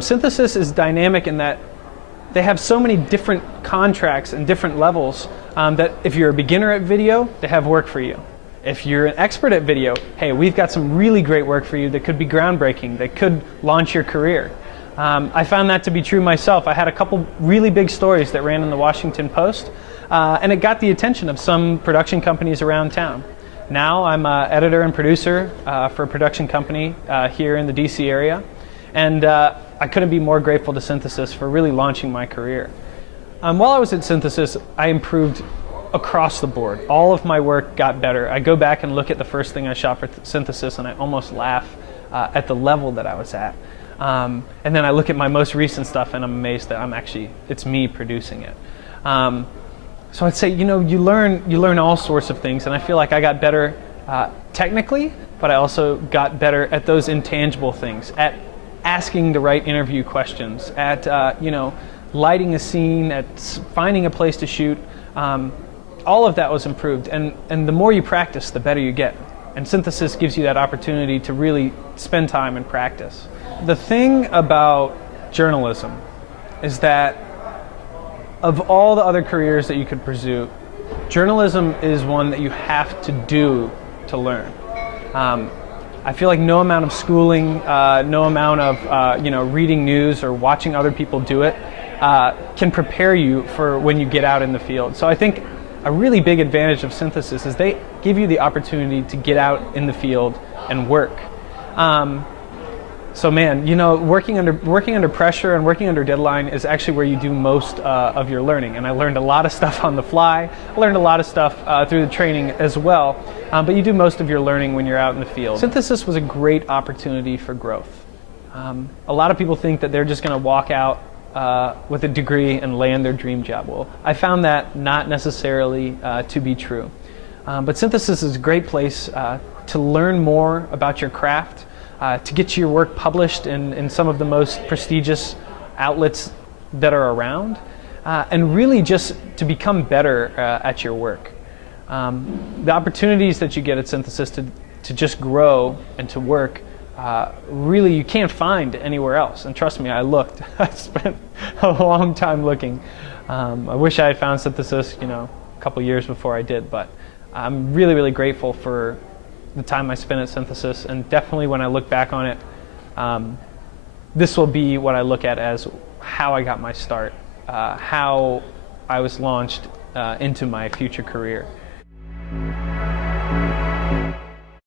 Synthesis is dynamic in that they have so many different contracts and different levels that if you're a beginner at video, they have work for you. If you're an expert at video, hey, we've got some really great work for you that could be groundbreaking, that could launch your career. I found that to be true myself. I had a couple really big stories that ran in the Washington Post, and it got the attention of some production companies around town. Now I'm an editor and producer for a production company here in the DC area, and I couldn't be more grateful to Synthesis for really launching my career. While I was at Synthesis, I improved across the board. All of my work got better. I go back and look at the first thing I shot for Synthesis and I almost laugh at the level that I was at. And then I look at my most recent stuff and I'm amazed that it's me producing it. So I'd say, you learn all sorts of things, and I feel like I got better technically, but I also got better at those intangible things, at asking the right interview questions, at lighting a scene, at finding a place to shoot. All of that was improved, and the more you practice, the better you get. And Synthesis gives you that opportunity to really spend time and practice. The thing about journalism is that of all the other careers that you could pursue, journalism is one that you have to do to learn. I feel like no amount of schooling, no amount of reading news or watching other people do it can prepare you for when you get out in the field. So I think a really big advantage of Synthesis is they give you the opportunity to get out in the field and work. So man, working under pressure and working under deadline is actually where you do most of your learning. And I learned a lot of stuff on the fly. I learned a lot of stuff through the training as well. But you do most of your learning when you're out in the field. Synthesis was a great opportunity for growth. A lot of people think that they're just going to walk out with a degree and land their dream job. Well, I found that not necessarily to be true. But Synthesis is a great place to learn more about your craft, to get your work published in some of the most prestigious outlets that are around, and really just to become better at your work. The opportunities that you get at Synthesis to just grow and to work, really you can't find anywhere else. And trust me, I looked. I spent a long time looking. I wish I had found Synthesis, a couple years before I did, but I'm really, really grateful for the time I spent at Synthesis, and definitely when I look back on it, this will be what I look at as how I got my start, how I was launched into my future career.